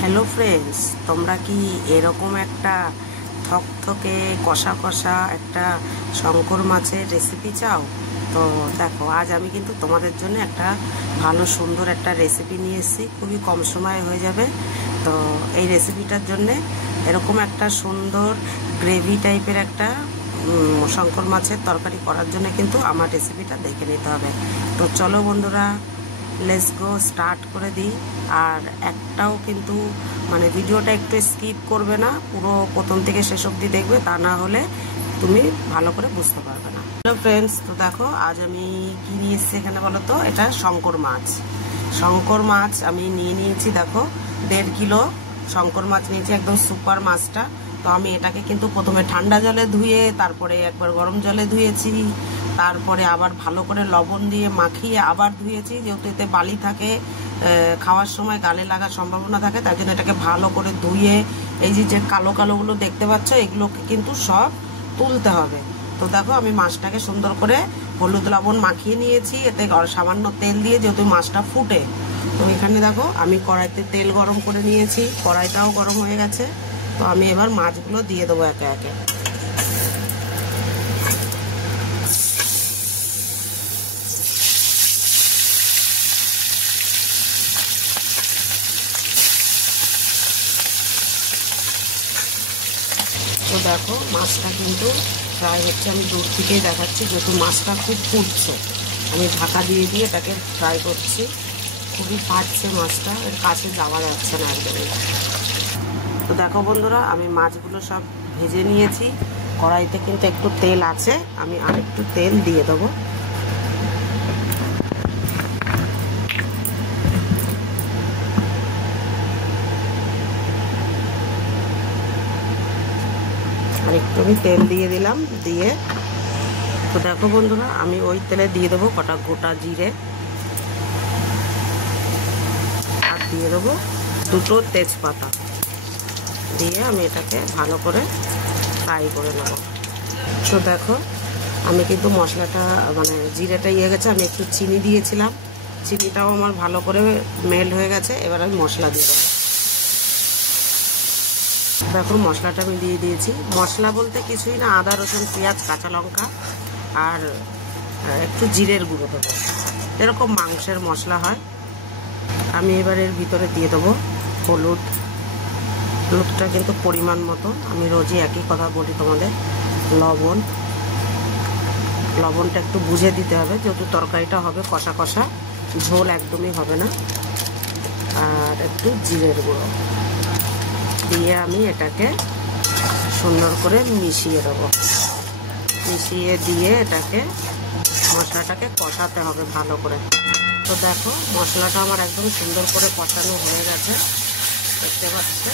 Hello friends, তোমরা কি এরকম একটা থকথকে কষা কষা একটা শঙ্কর মাছের রেসিপি চাও? তো দেখো, আজ আমি কিন্তু তোমাদের জন্য একটা ভালো সুন্দর একটা রেসিপি নিয়ে এসেছি। খুবই কম সময়ে হয়ে যাবে। তো এই রেসিপিটার জন্যে এরকম একটা সুন্দর গ্রেভি টাইপের একটা শঙ্কর মাছের তরকারি করার জন্য কিন্তু আমার রেসিপিটা দেখে নিতে হবে। তো চলো বন্ধুরা, লেটস গো, স্টার্ট করে দিই। আর একটাও কিন্তু ভিডিওটা একটু স্কিপ করবে না, পুরো প্রথম থেকে শেষ অবধি দেখবে, তা না হলে তুমি ভালো করে বুঝতে পারবে না। হ্যালো ফ্রেন্ডস, তো দেখো আজ আমি কি নিয়ে এসেছি এখানে বলো তো। এটা শঙ্কর মাছ। শঙ্কর মাছ আমি নিয়ে নিয়েছি, দেখো 1.5 কিলো শঙ্কর মাছ নিয়েছি, একদম সুপার মাছটা। তো আমি এটাকে কিন্তু প্রথমে ঠান্ডা জলে ধুয়ে, তারপরে একবার গরম জলে ধুয়েছি, তারপরে আবার ভালো করে লবণ দিয়ে মাখিয়ে আবার ধুয়েছি, যেহেতু এতে বালি থাকে, খাওয়ার সময় গালে লাগার সম্ভাবনা থাকে, তাই জন্য এটাকে ভালো করে ধুয়ে এই যে কালো কালোগুলো দেখতে পাচ্ছ, এগুলোকে কিন্তু সব তুলতে হবে। তো দেখো আমি মাছটাকে সুন্দর করে হলুদ লবণ মাখিয়ে নিয়েছি, এতে সামান্য তেল দিয়ে, যেহেতু মাছটা ফুটে। তো এখানে দেখো আমি কড়াইতে তেল গরম করে নিয়েছি, কড়াইটাও গরম হয়ে গেছে। তো আমি এবার মাছগুলো দিয়ে দেবো একে একে। তো দেখো মাছটা কিন্তু ফ্রাই হচ্ছে, আমি দূর থেকেই দেখাচ্ছি, যেহেতু মাছটা খুব ফুটছে। আমি ঢাকা দিয়ে দিয়ে এটাকে ফ্রাই করছি। খুবই ফাটছে মাছটা, এর কাছে যাওয়া যাচ্ছে না একদমই। তো দেখো বন্ধুরা, আমি মাছগুলো সব ভেজে নিয়েছি। কড়াইতে কিন্তু একটু তেল আছে, আমি আর একটু তেল দিয়ে দেবো। আর একটু আমি তেল দিয়ে দিলাম, দিয়ে তো দেখো বন্ধুরা, আমি ওই তেলে দিয়ে দেবো কটা গোটা জিরে, আর দিয়ে দেবো 2টো তেজপাতা, দিয়ে আমি এটাকে ভালো করে ফ্রাই করে নেব। তো দেখো আমি কিন্তু মশলাটা জিরেটা ইয়ে গেছে, আমি একটু চিনি দিয়েছিলাম, চিনিটাও আমার ভালো করে মেল্ট হয়ে গেছে। এবার আমি মশলা দিয়ে দেবো। দেখো মশলাটা আমি দিয়ে দিয়েছি। মশলা বলতে কিছুই না, আদা রসুন পেঁয়াজ কাঁচা লঙ্কা আর একটু জিরের গুঁড়ো দেবো, এরকম মাংসের মশলা হয়। আমি এবার এর ভিতরে দিয়ে দেবো হলুদ। হলুদটা কিন্তু পরিমাণ মতো, আমি রোজই একই কথা বলি তোমাদের। লবণ, লবণটা একটু বুঝে দিতে হবে, যেহেতু তরকারিটা হবে কষা কষা, ঝোল একদমই হবে না। আর একটু জিরের গুঁড়ো দিয়ে আমি এটাকে সুন্দর করে মিশিয়ে দেবো। মিশিয়ে দিয়ে এটাকে মশলাটাকে কষাতে হবে ভালো করে। তো দেখো মশলাটা আমার একদম সুন্দর করে কষানো হয়ে গেছে, দেখতে পাচ্ছি।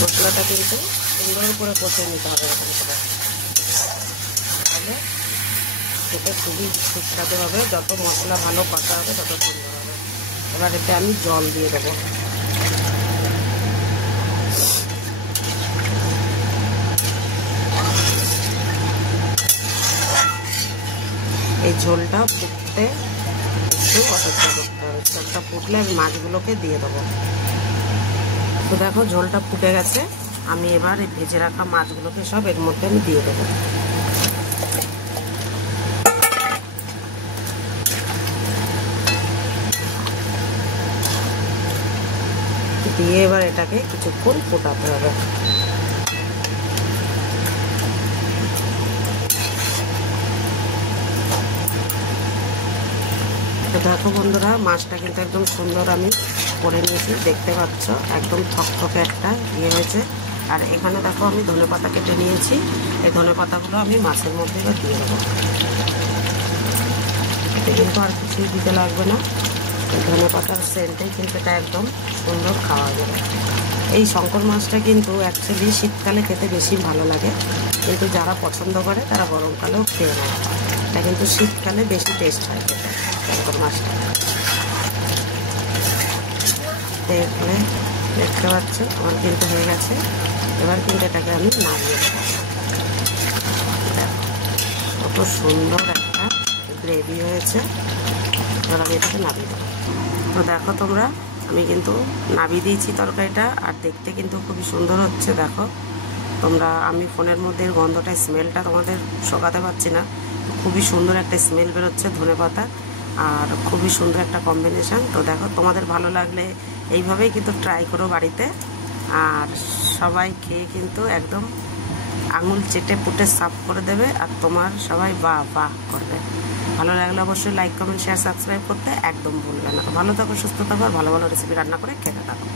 মশলাটা কিন্তু সুন্দর করে কষে নিতে হবে এরকম করে, তাহলে খেতে খুবই সুস্বাদু হবে। যত মশলা ভালো কষা হবে তত সুন্দর হবে। এবার এতে আমি জল দিয়ে দেবো। এই ঝোলটা ফুটতে একটু অপেক্ষা করতে হবে। ঝোলটা ফুটলে আমি মাছগুলোকে দিয়ে দেবো। তো দেখো ঝোলটা ফুটে গেছে, আমি এবার এই ভেজে রাখা মাছগুলোকে সব এর মধ্যে আমি দিয়ে দেবো। দিয়ে এবার এটাকে কিছুক্ষণ ফোটাতে হবে। তো দেখো বন্ধুরা, মাছটা কিন্তু একদম সুন্দর আমি করে নিয়েছি, দেখতে পাচ্ছ একদম থকথকে একটা ইয়ে হয়েছে। আর এখানে দেখো আমি ধনেপাতা কেটে নিয়েছি, এই ধনেপাতাগুলো আমি মাছের মধ্যে দিয়ে দেবো। এতে কিন্তু আর কিছুই দিতে লাগবে না, ধনেপাতার সেন্টেই কিন্তু এটা একদম সুন্দর খাওয়া যাবে। এই শঙ্কর মাছটা কিন্তু অ্যাকচুয়ালি শীতকালে খেতে বেশি ভালো লাগে, কিন্তু যারা পছন্দ করে তারা গরমকালেও খেয়ে নেয়। এটা কিন্তু শীতকালে বেশি টেস্ট হয় খেতে শঙ্কর মাছটা। দেখলে দেখতে পাচ্ছ আমার কিন্তু হয়ে গেছে। এবার কিন্তু এটাকে আমি নামিয়ে দেবো। কত সুন্দর একটা গ্রেভি হয়েছে। এবার আমি এটাকে নামিয়ে দেবো। তো দেখো তোমরা, আমি কিন্তু নামিয়ে দিয়েছি তরকারিটা, আর দেখতে কিন্তু খুবই সুন্দর হচ্ছে। দেখো তোমরা, আমি ফোনের মধ্যে গন্ধটা, স্মেলটা তোমাদের শোকাতে পারছি না, খুবই সুন্দর একটা স্মেল বেরোচ্ছে ধনেপাতা, আর খুবই সুন্দর একটা কম্বিনেশান। তো দেখো, তোমাদের ভালো লাগলে এইভাবেই কিন্তু ট্রাই করো বাড়িতে, আর সবাই খেয়ে কিন্তু একদম আঙুল চেটে পুটে সাফ করে দেবে, আর তোমার সবাই বাহ বাহ করবে। ভালো লাগলে অবশ্যই লাইক, কমেন্ট, শেয়ার, সাবস্ক্রাইব করতে একদম ভুলবে না। ভালো থাকো, সুস্থ থাকো, আর ভালো ভালো রেসিপি রান্না করে খেতে থাকো।